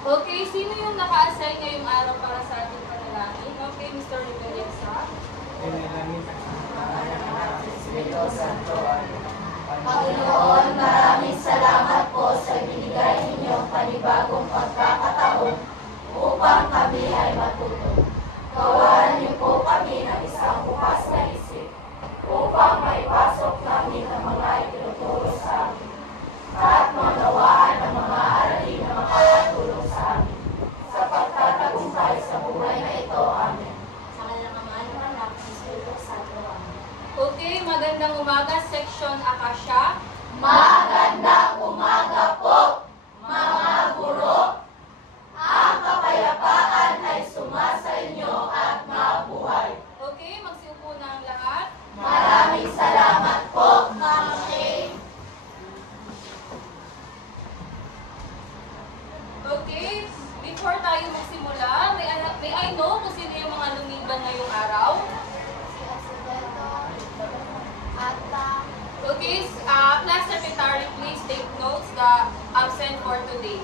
Okay, sino yung naka-assign ngayong araw para sa ating panalangin? Okay, Mr. Reverenza. Panginoon, maraming salamat po sa binigay ninyong panibagong pagkakataon upang kami ay matuto. Gawaran niyo po kami ng isang bukas na isip upang maipasok namin ang mga itinuturo sa amin at maunawaan ang mga aralin na makakatulong sa amin sa pagtatagumpay sa buhay na ito. Amen. Sa kanilang Ama ng Anak, ng Espiritu Santo. Amen. Okay, magandang umaga, Section Akasya. Magandang umaga po, mga guro. Ang kapayapaan ay sumasa inyo at mabuhay. Okay, magsiupo na ang lahat. Maraming salamat po, Ma'am Shane. Okay, before tayo magsimula, may I know kung sino yung mga lumiban ngayong araw? Si Acevedo, Ata. Okay, class secretary, please take notes the absent for today.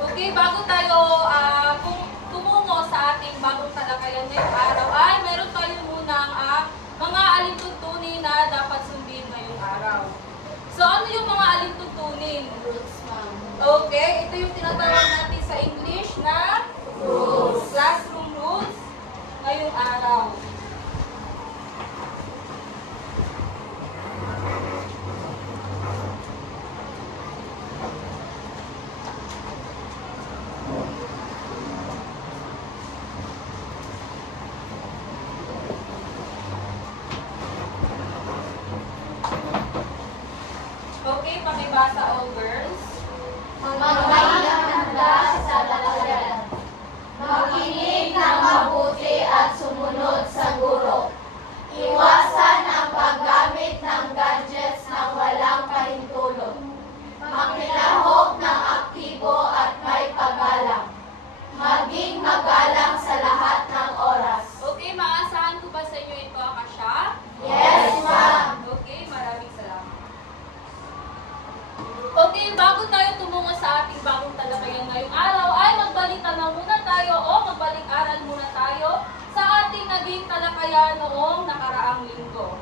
Okay, bago tayo tumungo sa ating bagong talakayan ngayong araw, ay meron tayo munang mga alintuntunin na dapat sundin ngayong araw. So, ano yung mga alintuntunin? Rules, ma'am. Okay, ito yung tinatawag natin sa English na Rules. classroom rules ngayong araw. Okay, pakibasa all girls. Magpahinga sa lalagyan. Makinig ng mabuti at sumunod sa guro. Iwasan ang paggamit ng gadgets na walang pahintulot. Makilahok ng aktibo at may paggalang. Maging magalang sa lahat ng oras. Okay, maasahan ko ba sa inyo ito, Akasha? Yes, ma'am. Okay, maraming salamat. Okay, bago tayo tumungo sa ating bagong talakayan ngayong araw, ay magbalik-tanaw muna tayo o magbalik-aral muna tayo sa ating naging talakayan noong nakaraang linggo.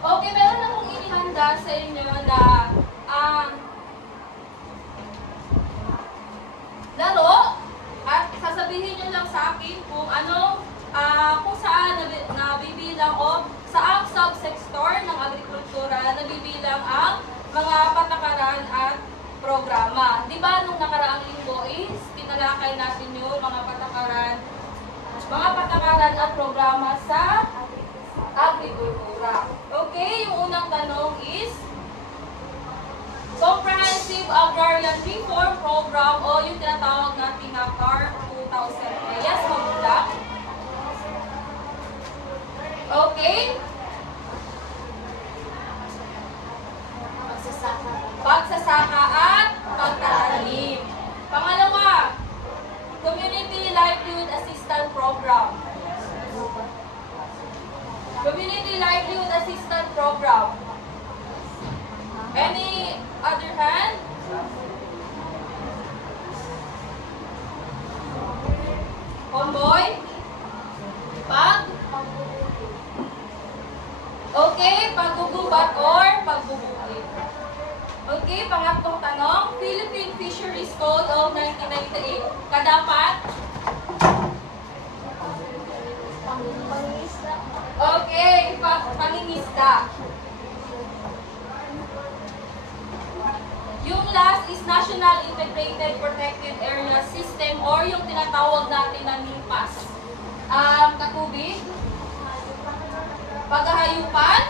Okay, meron akong inihanda sa inyo na laro at sasabihin nyo lang sa akin kung anong kung saan nabibilang o saang subsector ng agrikultura nabibilang ang mga patakaran at programa. Di ba nung nakaraang linggo is tinalakay natin yung mga patakaran at programa sa agrikultura. Okay, yung unang tanong is Comprehensive Agrarian Reform Program o yung tinatawag natin na CAR 2003. Yes, mabulang. Okay. Pagsasaka at pagtatanim. Pangalawa, Community Livelihood Assistance Program. Community Livelihood Assistance Program. Any other hand? Homeboy? Okay, paggugubat or pagbubukid. Okay, pangatlong tanong, Philippine Fisheries Code of 1998. Kadapat? Okay, pangingisda. Yung last is National Integrated Protected Area System or yung tinatawag natin na NIPAS. Katubig? Paghahayupan?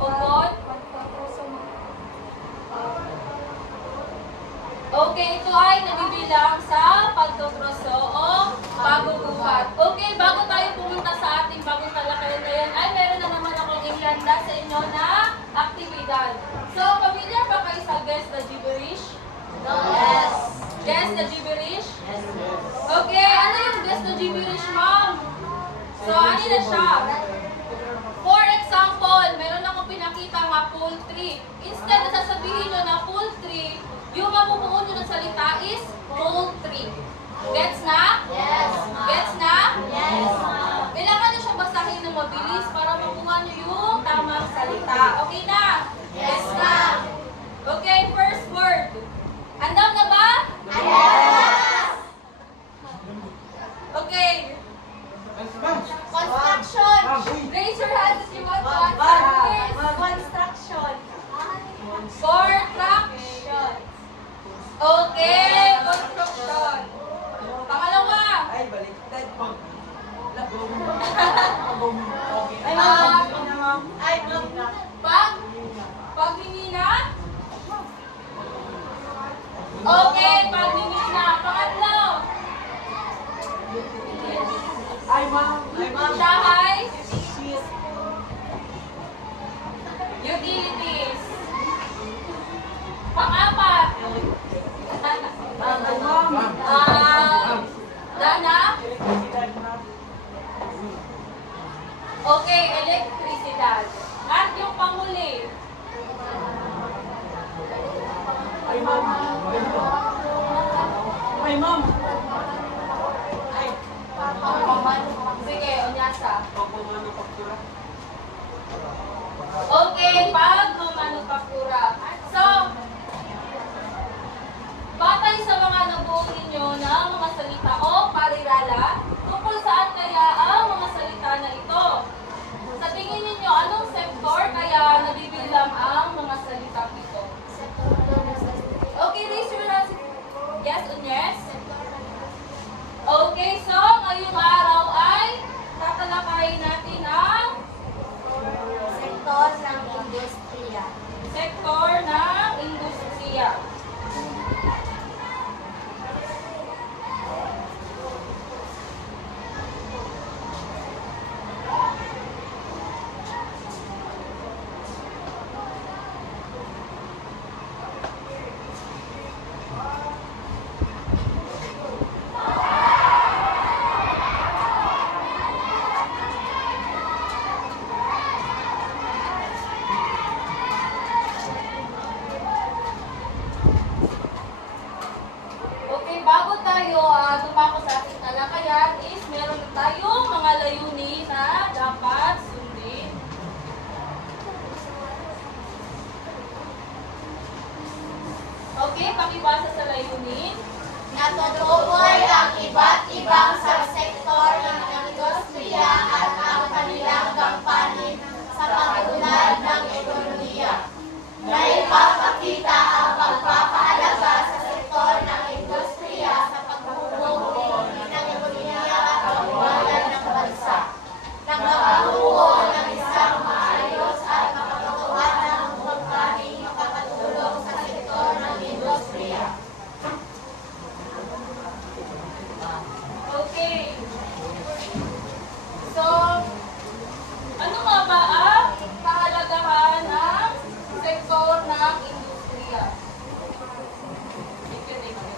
Ugon? Okay, ito ay nabibilang sa pagtutroso o pagbubuhat. Okay, bago tayo pumunta sa ating bagong talakayan ngayon, ay meron na naman akong ihanda sa inyo na aktibidad. So, familiar ba kayo sa Guess the Gibberish? Yes. Guess the Gibberish? Okay, ano yung Guess the Gibberish, ma'am? So, ano na siya? For example, meron akong pinakita nga poultry. Instead na sasabihin nyo na poultry, Okay, construction. Pangalawa. Ay, baliktad. Ay, Ah, ma'am. Ay, ma'am. Paghimina. Okay, paghimina. Pangatlo. Ay, ma'am. Ay, ma'am. Sahay. Utilities. Pang-apat. Ay, ma'am. Dana. Okay, elektrisidad. At yung panghuli. Ay, ma'am. Ay, ma'am. Ay, Sige, Onyasa. pagpamanufaktura. Okay, pag-manufaktura. So, batay sa mga nabuo ninyo na mga salita o parirala, tungkol saan kaya ang mga salita na ito? Sa tingin ninyo, anong sektor kaya nabibilang ang mga salita ito? Okay, raise your hands. Yes or yes? Okay, so ngayong araw ay tatalakayin natin ang Sektor ng industriya. sektor ng industriya. Okay, bago tayo dumako sa ating talakayan is meron na tayong mga layunin na dapat sundin. Okay, pakibasa sa layunin. Natutukoy ang iba't ibang subsektor ng industriya at ang kanilang gampanin sa pag-unlad ng ekonomiya. Naipapakita ang pagpapahalaga sa sektor ng industriya sa pagbubuo ng ekonomiya at pag-unlad ng bansa. Nagpapabuo ng isang maayos at makatotohanang pagkain makakatulong sa sektor ng industriya. Okay. So, ano nga ba ang kahalagahan ng sektor ng industriya? Thank you, thank you.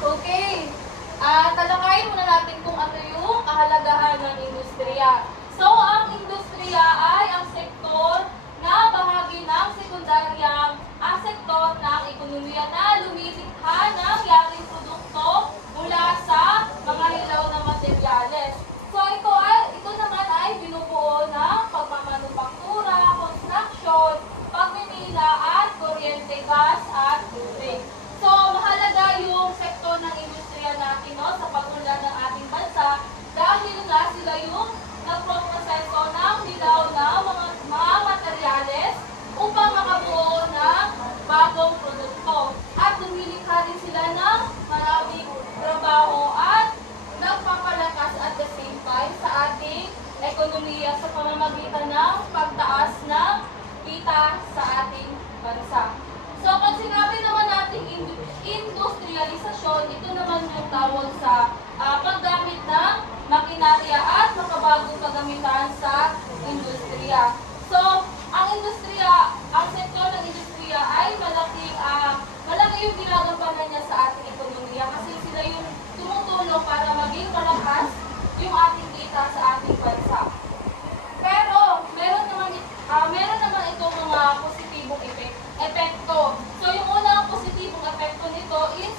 Okay. Talakayin muna natin kung ano yung kahalagahan ng industriya. So, ang industriya ay ang sektor na bahagi ng sekundaryang sektor ng ekonomiya na lumilikha ng yaring produkto mula sa mga hilaw na materyales. So, ito naman ay binubuo ng pagmamanufaktura, construction, pagmimina at kuryente, gas at tubig. So, mahalaga yung sektor ng industriya natin sa pag-unlad ng ating bansa dahil nga sila yung nagproproseso ng hilaw na mga materyales upang makabuo ng bagong produkto. At lumilikha din sila ng tinatawag sa paggamit ng makinarya at makabagong kagamitan sa industriya. So, ang industriya, ang sektor ng industriya ay malaki yung ginagampanan niya sa ating ekonomiya kasi sila yung tumutulong para maging malakas yung ating kita sa ating bansa. Pero, meron naman itong mga positibong epekto. So, yung unang positibong epekto nito is,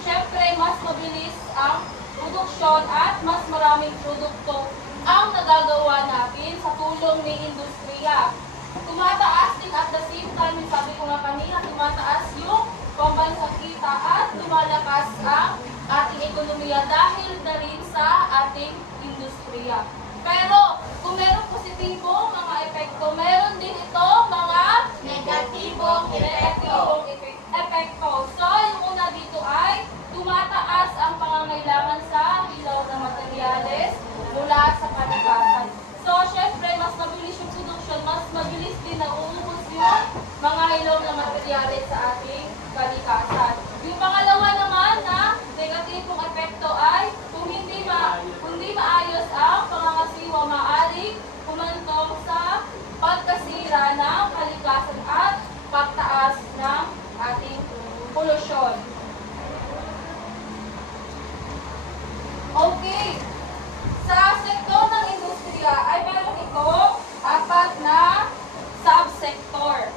syempre, mas mabilis ang produksyon at mas maraming produkto ang nagagawa natin sa tulong ng industriya. Tumataas din at the same time, sabi ko nga kanina, tumataas yung pambansang kita at lumalakas ang ating ekonomiya dahil na rin sa ating industriya. Pero, kung meron positibo mga epekto, meron din ito mga Negatibong epekto. So, yung una dito ay tumataas ang pangangailangan sa ilaw na materyales mula sa kalikasan. So, syempre, mas mabilis yung production, mas mabilis din na uubos yung mga ilaw na materyales sa ating kalikasan. Yung pangalawa naman na negatibong epekto ay kung hindi maayos ang pangangasiwa, maaaring humantong sa pagkasira ng kalikasan at pagtaas ng ating polusyon. Okay. Sa sektor ng industriya ay meron itong 4 na subsektor.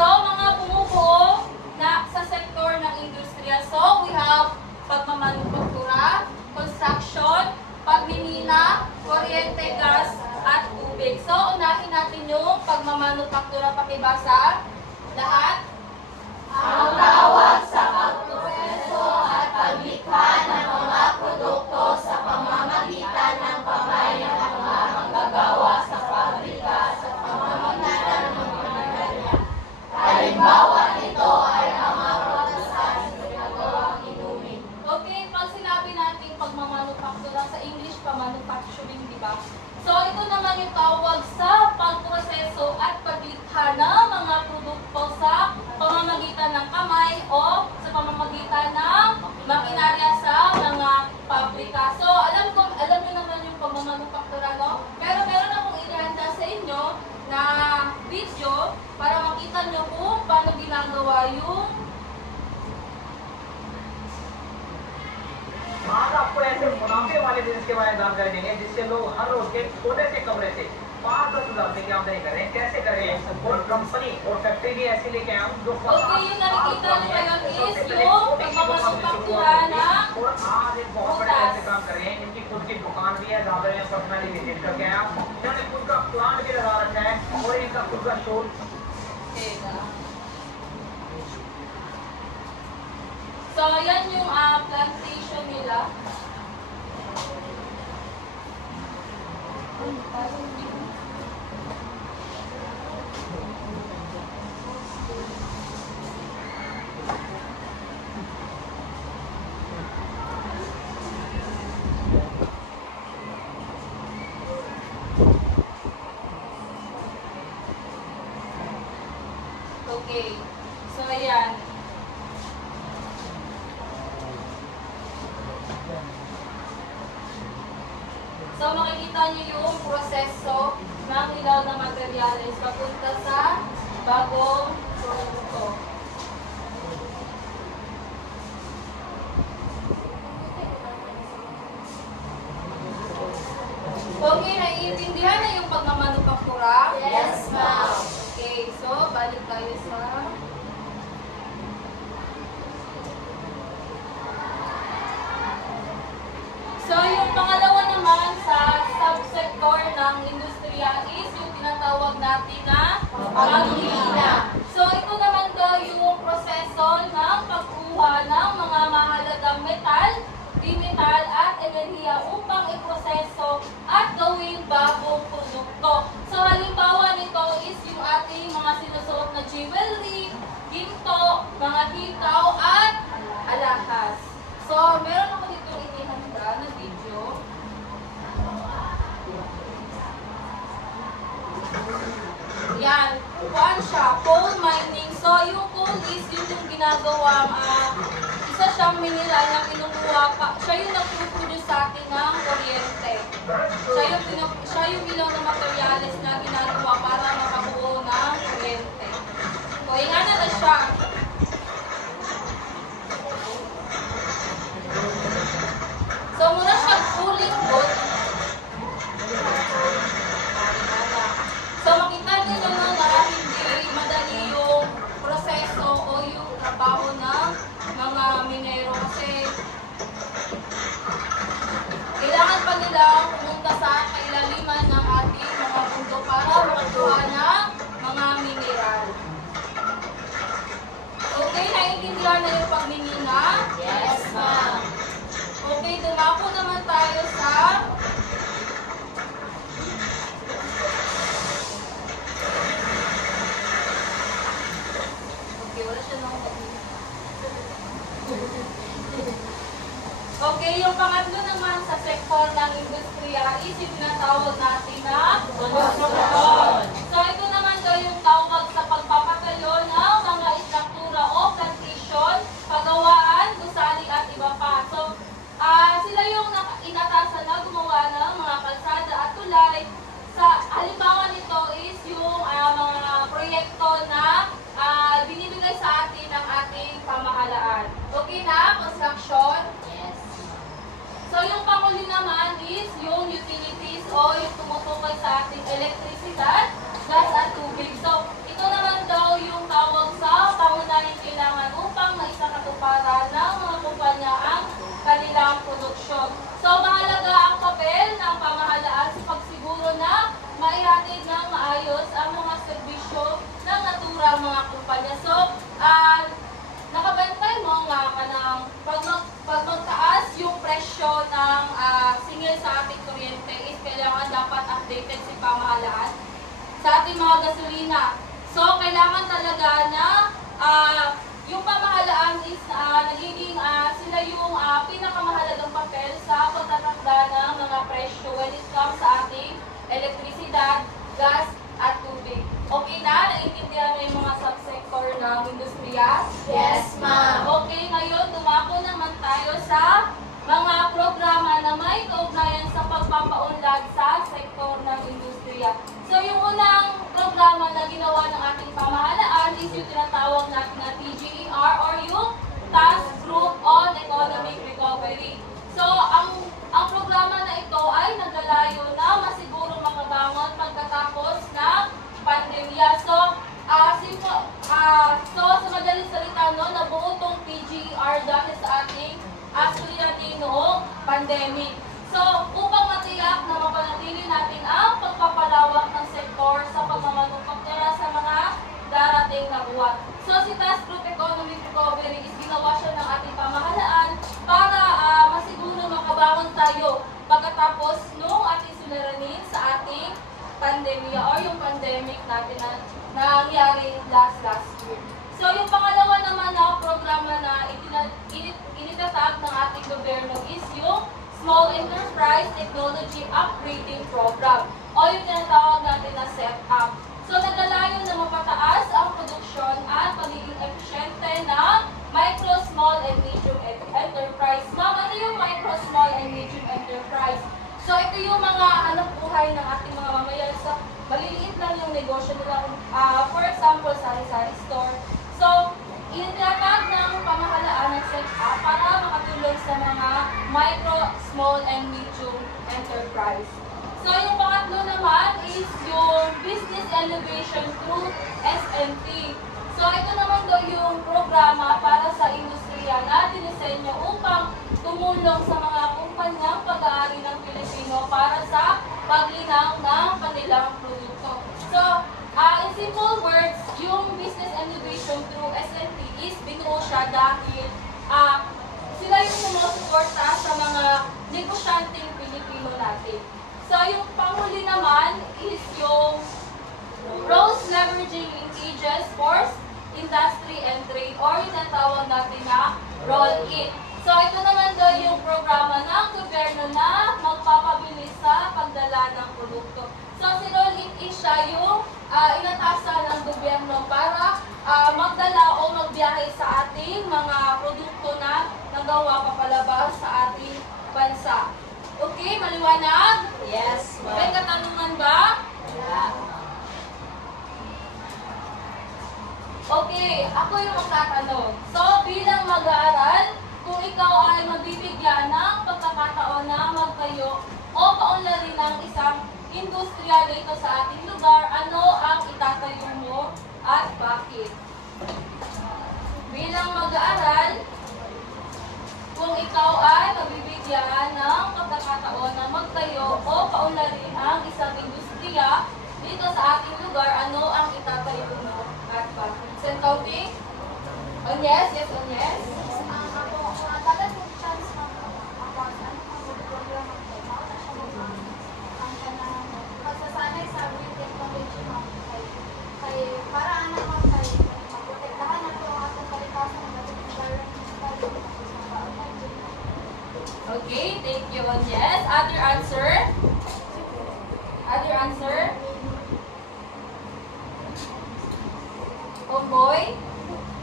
So, mga bumubuo na sa sektor ng industriya. So, we have pagmamanufaktura, construction, pagmimina, kuryente, gas, at tubig. So, unahin natin yung pagmamanufaktura. Pakibasa. Lahat. Ang tawag sa pagproseso at paglikha ng mga produkto sa pamamagitan ng kamay ng mga manggagawa sa pabrika sa pamamagitan ng makinarya. Halimbawa nito ay ang mga pagkasan sa ginagawang inumin. Okay, pag sinabi natin pagmamanufaktura sa English, pamanufacturing, di ba? So, ito naman yung tawag sa pagproseso at paglikha ng mga produkto sa pamamagitan ng kamay o sa pamamagitan ng makinarya sa mga pabrika. So, alam niyo naman yung pagmamanufaktura, no? Pero meron akong ihanda sa inyo na video para makita nyo kung paano ginagawa yung आज आपको ऐसे मुनाफे वाले बिजनेस के बारे में जानकारी देंगे जिससे लोग हर रोज के छोटे से कमरे से 5-10 हजार की आमदनी करें, कैसे करें, और कंपनी और फैक्ट्री भी ऐसी लेके आए जो okay, yung nakikita nyo ngayon is yung pagmamanufaktura na और आज एक बहुत बड़े ऐसे काम कर रहे हैं, इनकी खुद की दुकान भी है, जहाँ पर पर्सनली विजिट करके आए आप, इन्होंने खुद का प्लांट भी लगा रखा है और इनका खुद का show. So, yan yung plantation nila. Okay. So, ayan. So, makikita niyo yung proseso ng ilaw na materyales papunta sa bagong produkto. Okay, naiintindihan na yung pagmamanufaktura? Yes, ma'am. Okay, so balik tayo sa... So, yung pangalawa naman sa subsector ng industriya is yung tinatawag natin na pagmimina. So, ito naman daw yung proseso ng pagkuha ng mga mahalagang metal, di-metal at enerhiya upang iproseso at gawing bagong produkto. So, halimbawa nito is yung ating mga sinusuot na jewelry, ginto, mga hikaw at alahas. So, meron ako dito inihanda na video ginagawang isa siyang mineral na kinukuha pa. Siya yung nag-produce sa atin ng kuryente. Siya yung ilaw na materials na ginagawa para makabuo ng kuryente. So, ingana na siya. So, muna siya cooling good. So, makita niyo naman na hindi madali yung proseso o yung trabaho ng mga minero kasi kailangan pa nilang pumunta sa kailaliman ng ating mga pundo para makakuha ng mga mineral. Okay, naiintindihan na yung pagmimina? Yes, ma'am. Okay, dumako naman tayo sa okay, wala siya nang okay, yung pangatlo naman sa sektor ng industriya is yung tinatawag natin na construction. So, ito naman daw yung tawag sa pagpapatayo ng mga istruktura o plantation, pagawaan, gusali at iba pa. So, sila yung inatasan na gumawa ng mga kalsada at tulay. Sa halimbawa nito is yung mga proyekto na binibigay sa atin ng ating pamahalaan. Okay na? Construction? Yes. So, yung panghuli naman is yung utilities o yung tumutukoy sa ating elektrisidad, gas at tubig. So, ito naman daw yung tawag sa pangunahing kailangan upang maisakatuparan ng mga kumpanya ang kanilang produksyon. So, mahalaga ang papel ng pamahalaan sa pagsiguro na maihatid ng maayos ang mga serbisyo ng naturang mga kumpanya. So, nakabantay mo nga ka ng pag magtaas yung presyo ng singil sa ating kuryente is kailangan dapat updated si pamahalaan sa ating mga gasolina. So, kailangan talaga na yung pamahalaan is nagiging sila yung pinakamahalagang papel sa pagtatakda ng mga presyo when it comes sa ating elektrisidad, gas, at tubig. Okay na? Naiintindihan mo yung mga subsector ng industriya? Yes, ma'am. Okay, ngayon dumako naman tayo sa mga programa na may kaugnayan sa pagpapaunlad sa sektor ng industriya. So, yung unang programa na ginawa ng ating pamahalaan is yung tinatawag natin na TGER or yung Task Group on Economic Recovery. So, ang programa na ito ay naglalayo na masiguro makabangon pagkatapos ng pandemya. So, sa madaling salita, no, nabuo tong PGER dahil sa ating suliranin noong pandemic. So, upang matiyak na mapanatili natin ang pagpapalawak ng sektor sa pagmamanufaktura sa mga darating na buwan. So, si Task Group Economic Recovery is ginawa siya ng ating pamahalaan para masiguro makabangon tayo pagkatapos nung ating suliranin sa ating pandemya or yung pandemic natin na nangyari last year. So, yung pangalawa naman na programa na initatag ng ating gobyerno is yung Small Enterprise Technology Upgrading Program o yung tinatawag natin na SETUP. So, naglalayo na mapataas ang produksyon at pagiging efficiente ng micro, small, and medium enterprise. Ma'am, ano yung micro, small, and medium enterprise? So, ito yung mga hanap buhay ng ating mga mamayan. So, maliliit lang yung negosyo nila. For example, sari-sari store. So, itinatag ng pamahalaan ng SETUP para makatulong sa mga micro, small, and medium enterprise. So, yung pangatlo naman is yung Business Elevation through SNT. So, ito naman daw yung programa para sa industriya na dinisenyo upang tumulong sa mga kumpanyang pag-aari ng Pilipino para sa paglinaw ng kanilang produkto. So, in simple words, yung Business Innovation through SNT is binuo siya dahil sila yung sumusuporta sa mga negosyanteng Pilipino natin. So, yung panghuli naman is yung Rose Leveraging Linkages Force, Industry and Trade or yung natawag natin na Roll-It. So, ito naman daw yung programa ng gobyerno na magpapabilis sa pagdala ng produkto. So, si Roll-It is siya yung inatasan ng gobyerno para magdala o magbiyahe sa ating mga produkto na nagawa papalabas sa ating bansa. Okay, maliwanag? Yes, May ma'am. katanungan ba? Yeah. Okay, ako yung magtatanong. So, bilang mag-aaral, kung ikaw ay mabibigyan ng pagkakataon na magtayo o paunlarin ng isang industriya dito sa ating lugar, ano ang itatayo mo at bakit? Bilang mag-aaral, kung ikaw ay mabibigyan ng pagkakataon na magtayo o paunlarin ang isang industriya dito sa ating lugar, ano ang itatayo mo at bakit? Send counting? On yes? Yes, on yes? Okay, thank you on yes. Other answer? Other answer? Oh boy?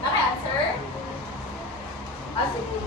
Naki-answer? Ah, sige.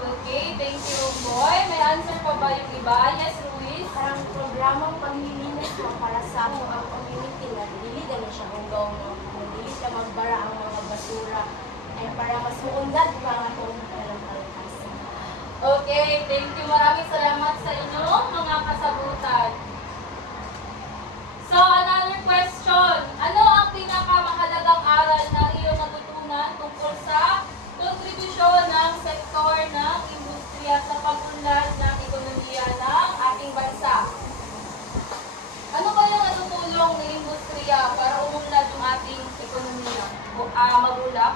Okay, thank you, boy. May answer pa ba yung iba? Yes, Luis? Parang programang paglilinis mo para sa ako ang community na dili na siya hanggang dili siya magbara ang mga basura ay para mas muunlad pa ang atong kalakasan. Okay, thank you. Maraming salamat sa inyong mga kasagutan. So, another question. Ano ang pinakamahalagang aral na iyong natutunan tungkol sa kontribusyon ng sektor ng industriya sa pag-unlad ng ekonomiya ng ating bansa? Ano ba yung natutulong ng industriya para umunlad yung ating ekonomiya? Magulak?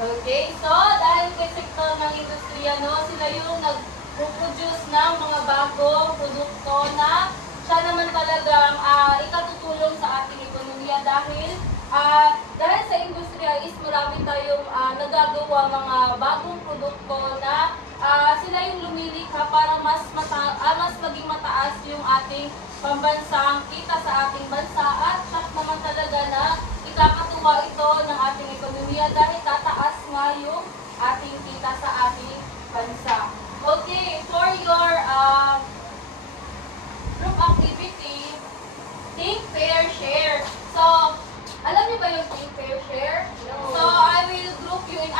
Okay, so dahil kay sektor ng industriya, no, sila yung nag-produce ng mga bagong produkto na siya naman talagang ikatutulong sa ating ekonomiya dahil sa industriya is marami tayong nagagawa mga bagong produkto na sila yung lumilikha para mas maging mataas yung ating pambansang kita sa ating bansa at siya naman talaga na ikakatuwa ito ng ating ekonomiya dahil tataas nga yung ating kita sa ating bansa. Okay, for your group activity, think, pair, share. So, alam niyo ba yung think, pair, share? No. So, I will group you in,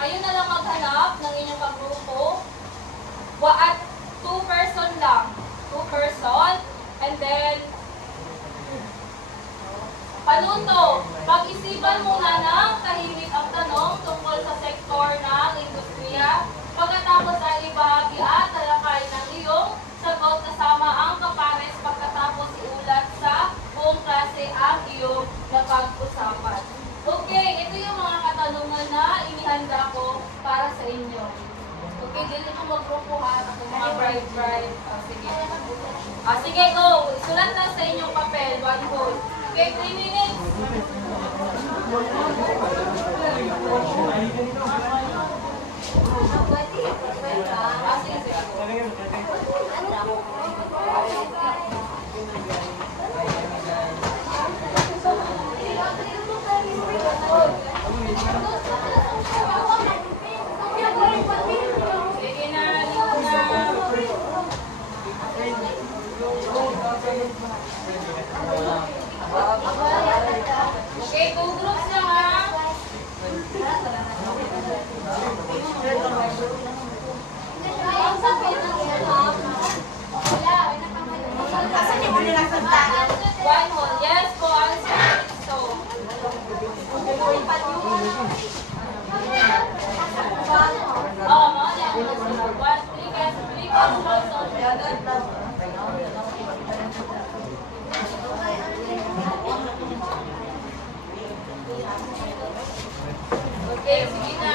ayun na lang maghanap ng inyong kagrupo. At 2 person lang. 2 person. And then, paluto. Pag-isipan muna ng tahimik ang tanong tungkol sa sektor ng industriya. Pagkatapos ay ibahagi at talakay ng iyong sagot kasama ang kapares pagkatapos iulat sa buong klase ang iyong napag-usapan. Okay, ito yung mga katanungan na inihanda ko para sa inyo. Okay, dito ko magrupuhan ako mga bride. Sige. Sige, go! Isulat na sa inyong papel, 1 whole. Okay, 3 minutes. Sige na, dito na. Okay, 2 groups lang ha. One whole. Yes, po. Answer. So. Oh, mga yan. 1, 3 questions. Okay, sige na.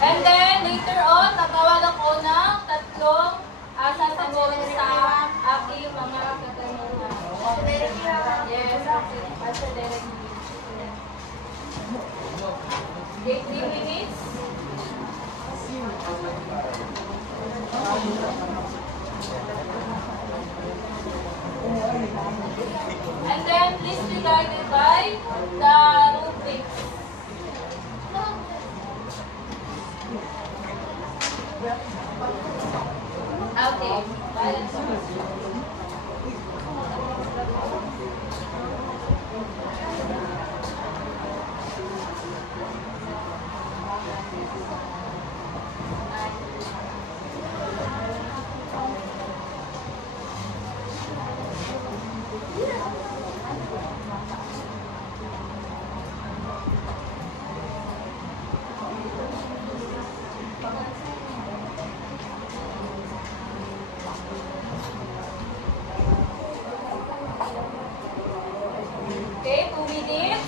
And then, later on, tatawag ako ng tatlong sasagot sa aking mga katanungan. Yes, answer directly. Okay, 3 minutes. And then, please be guided by the rubrics. Okay. Okay, 2 minutes.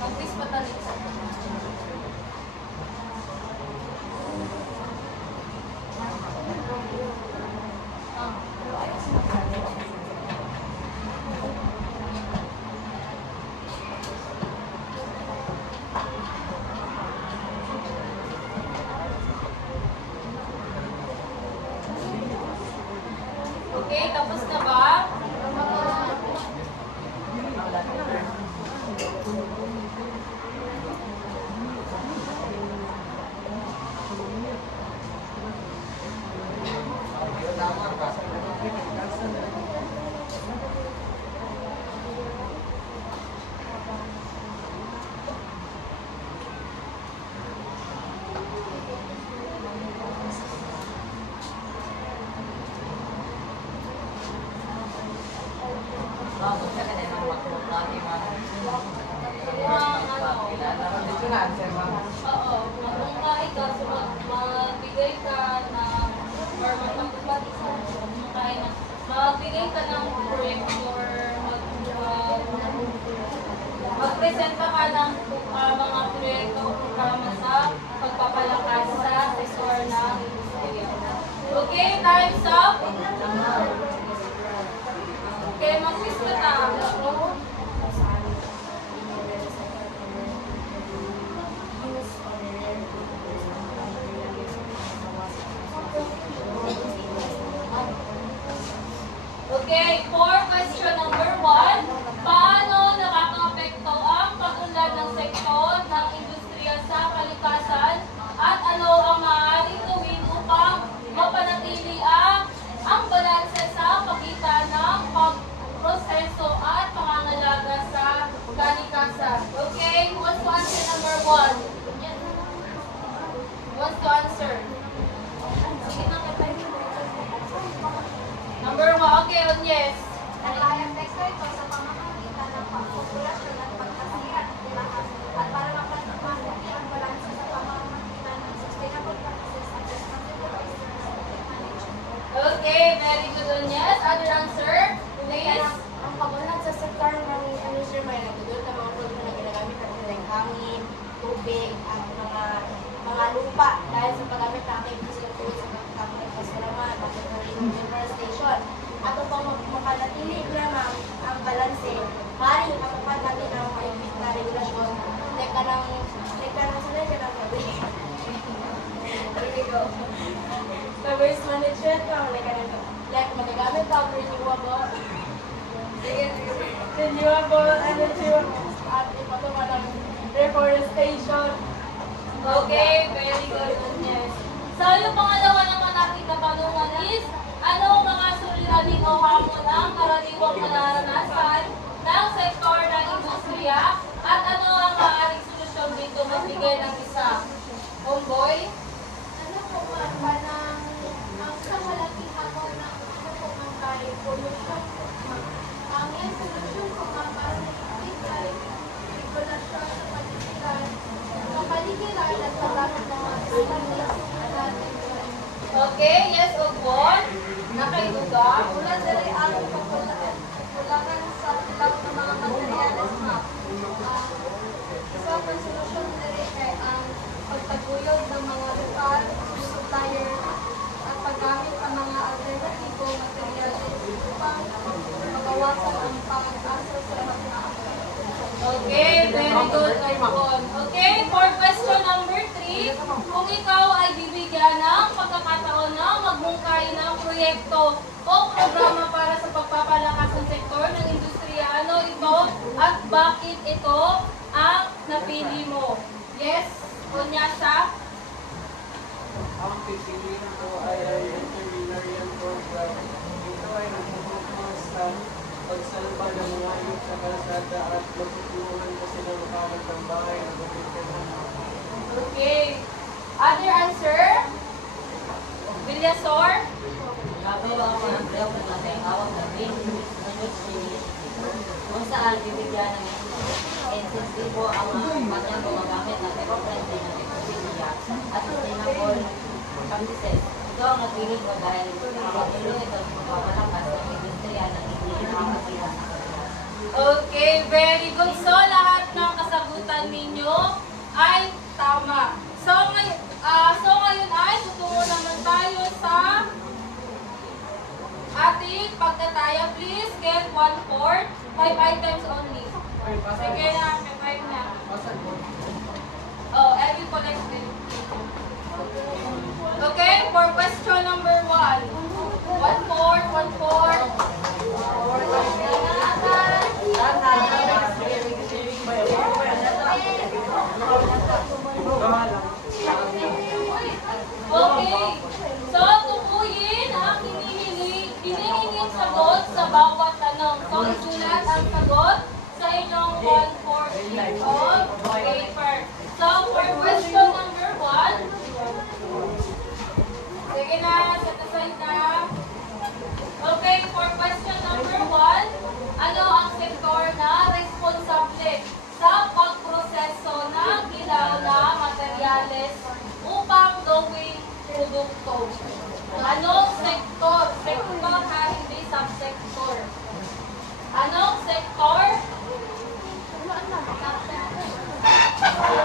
Mag-quiz pa tayo. Okay, tapos na ba? Oo, magmungkahi ka, so magbigay ka ng, or magbigay ka ng project or magpresenta ka ng mga proyekto o programa sa pagpapalakas sa sektor ng industriya. Okay, time's up. Okay, mag-quiz pa tayo. Okay, for question number 1, paano nakaka-apekto ang pag-unlad ng sektor ng industriya sa kalikasan at ano ang maaaring gawin upang mapanatili ang balanse sa pagitan ng pagproseso at pangangalaga sa kalikasan? Okay, who wants to answer number 1? Who wants to answer? Sige na, number 1, okay, on yes. Nag-aapekto ito sa pamamagitan ng pagpopulasyon at pagkasira ng lahat at para mapanatili ang balanse sa pamamagitan ng sustainable practices and responsible external management. Okay, very good on yes. Other answer, please. Ang pag-unlad sa sektor ng industry may nagdudulot ng mga produkto na ginagamit ng hangin, tubig, at mga lupa dahil sa paggamit ng ating physical tools sa pagkakamit ng kasalaman at deforestation. At upang mapanatili lamang ang balanse, maaaring matupad natin ang mahigpit na regulasyon. Teka ng sila ka ng sabi. Here we go. Sa waste management, like magagamit pa ang renewable energy at ipatupad ang deforestation. Okay, very good. Yes. So, yung pangalawa naman natin katanungan is, ano ang mga suliranin o hamon ng karaniwang nararanasan ng sektor ng industriya at ano ang maaaring solusyon dito magbigay ng isa? Homeboy? Ano po ma'am, parang ang isang malaking hamon ng ano po ma'am ay pollution po ma'am. Ang yan solusyon po ma'am para magbigay regulasyon sa paligiran at paggamit ng mga standards natin. Okay, yes, Ogbon. Nakaiduga. Una dali ang pagkulangan sa ilang ng mga materyales ma'am. Isa po solusyon dali ay ang pagtaguyod ng mga lugar, supplier, at paggamit ng mga alternatibong materyales upang magawasan ang pag-asa sa mga Okay, very good, Ogbon. Okay, for question number 3, kung ikaw ay bibigyan ng pagkakataon na magmungkahi ng proyekto o programa para sa pagpapalakas ng sektor ng industriya, ano ito at bakit ito ang napili mo? Yes, Onyasa? Ang pipiliin ko ay intermillennial program. Ito ay nagtutulong sa pagsalba ng mga hayop sa kalsada at magtutulungan ko sila makalag ng bahay na gamitin. Okay. Other answer? Villasor? Gagawa ako ng blog na tinatawag na Green Language Initiative kung saan bibigyan ng insentibo ang mga kanyang gumagamit ng eco-friendly na teknolohiya at sustainable practices. Ito ang napiling ko dahil ilo ito sa pagpapalakas ng industriya ng hindi nakakasihan sa kanila. Okay, very good. So, lahat ng kasagutan ninyo ay tama. So, ngayon ay tutungo naman tayo sa ating pagtataya. Please get 1/4, 5 items only. Sige na, may 5 na. Oh, every collected. Okay, for question number 1. 1/4, 1/4. Okay. So, tukuyin ang hinihinging sagot sa bawat tanong. So, isulat ang sagot sa inyong 1/4 sheet of paper. So, for question number 1, sige na, set aside na. Okay, for question number 1, ano ang sektor na responsable sa pagproseso ng ilaw na materyales upang gawing produkto? Anong sektor? Sektor ha, hindi subsektor. Anong sektor?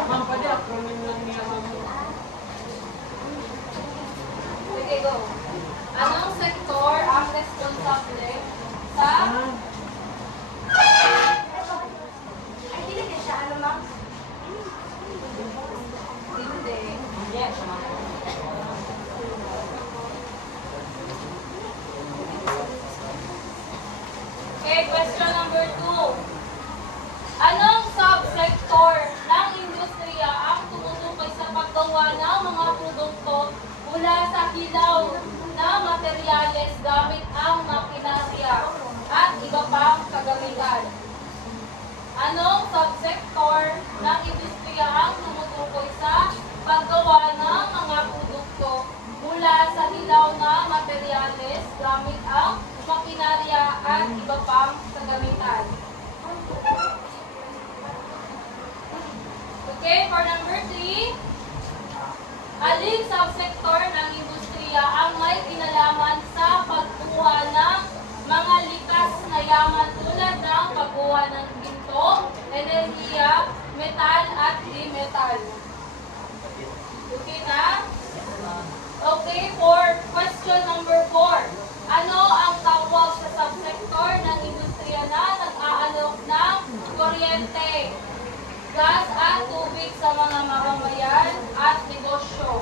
Ma'am, pwede acronym lang niya, ma'am. Sige, go. Anong sektor ang responsable sa... Ay, hindi na siya, ano ma'am? Hindi. Hindi, sama ko. Okay, question number 2. Anong subsector ng industriya ang tumutukoy sa paggawa ng mga produkto mula sa hilaw na materyales gamit ang makinarya at iba pang kagamitan? Anong subsector ng industriya ang tumutukoy sa paggawa ng mga produkto mula sa hilaw na materyales gamit ang makinarya at iba pang kagamitan? Okay, for number 3, alin subsector ng industriya ang may kinalaman sa pagkuha ng mga likas na yaman tulad ng pagkuha ng ginto, enerhiya, metal at di-metal? Okay na? Okay, for question number 4, ano ang tawag sa subsector ng industriya na nag-aalok ng kuryente, gas at tubig sa mga mamamayan at negosyo?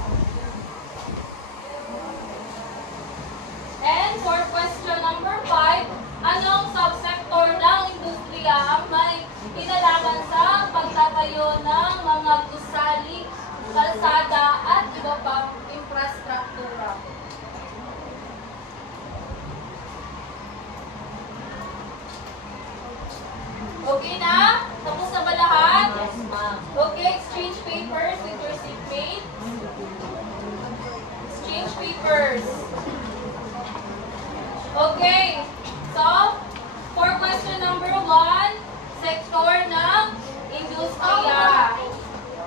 And for question number 5, anong subsector ng industriya ang may kinalaman sa pagtatayo ng mga gusali, kalsada, at iba pang infrastruktura. Okay na? Tapos na ba lahat? Yes, ma'am. Okay, exchange papers with your seatmate. Exchange papers. Okay. So, for question number 1, sector ng industriya.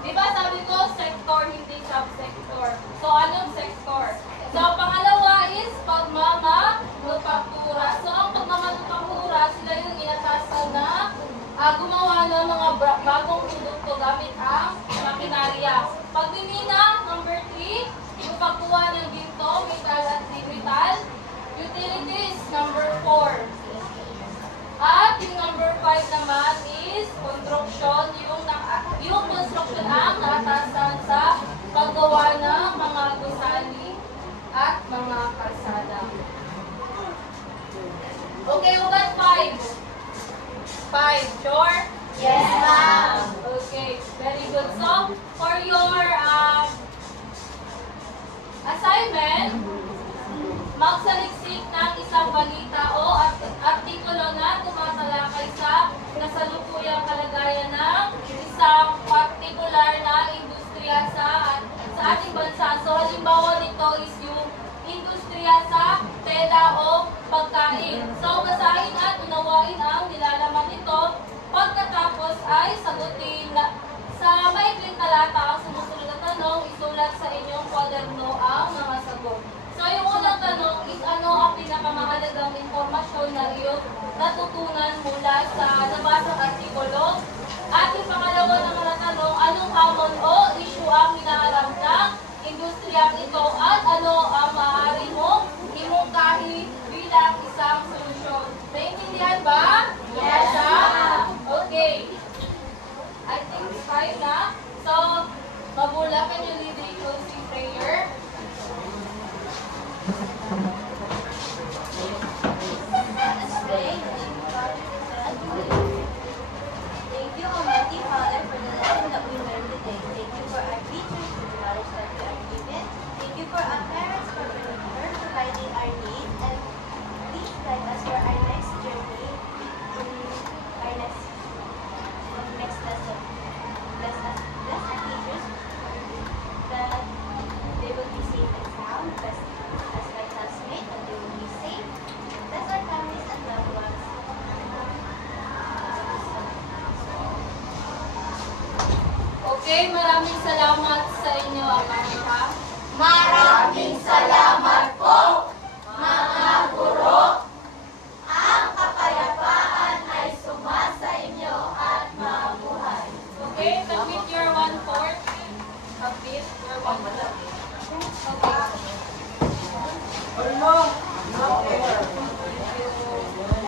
Di ba sabi ko, sector, hindi subsector. So, anong sector? So, pangalawa is pagmamanufaktura. So, ang pagmamanufaktura, sila yung inatasan na gumawa ng mga bagong produkto gamit ang makinarya. Pagmimina, number 3, yung pagkuha ng ginto, metal at di-metal. Utilities, number 4. At yung number 5 naman is construction, yung construction ang naatasan sa paggawa ng mga gusali at mga kalsada. Okay, who got 5? 5, sure? Yes, ma'am. Okay, very good. So, for your assignment, magsaliksik ng isang balita o artikulo na tumatalakay sa kasalukuyang kalagayan ng isang partikular na industriya sa ating bansa. So, halimbawa nito is yung industriya sa tela o pagkain. So, basahin at unawain ang nilalaman nito. Pagkatapos ay sagutin sa maikling talata ang sumusunod na tanong, isulat sa inyong kwaderno ang mga sagot. So, yung unang tanong is ano ang pinakamahalagang impormasyon na iyong natutunan mula sa nabasang artikulo? At yung pangalawa naman na tanong, anong hamon o issue ang hinaharap ng industriyang ito at ano ang maaari mo imungkahi bilang isang solusyon? Naintindihan ba? Yes, ma'am. Okay. I think it's 5 na. So, Mabula, can you lead the closing prayer? Thank you, Almighty Father, for the lesson that we learned today. Thank you for our teachers for the knowledge that we are given. Thank you for our parents for providing our needs. And please guide us for our next journey in our next lesson. Bless our teachers that they will be safe and sound. Bless my classmates that they will be safe. Bless our families and loved ones. Okay, maraming salamat sa inyo, Amanda. Maraming salamat po, mga guro. Ang kapayapaan ay sumasa inyo at mabuhay. Okay, submit your 1/4 of this, your 1/4. Okay. Ano?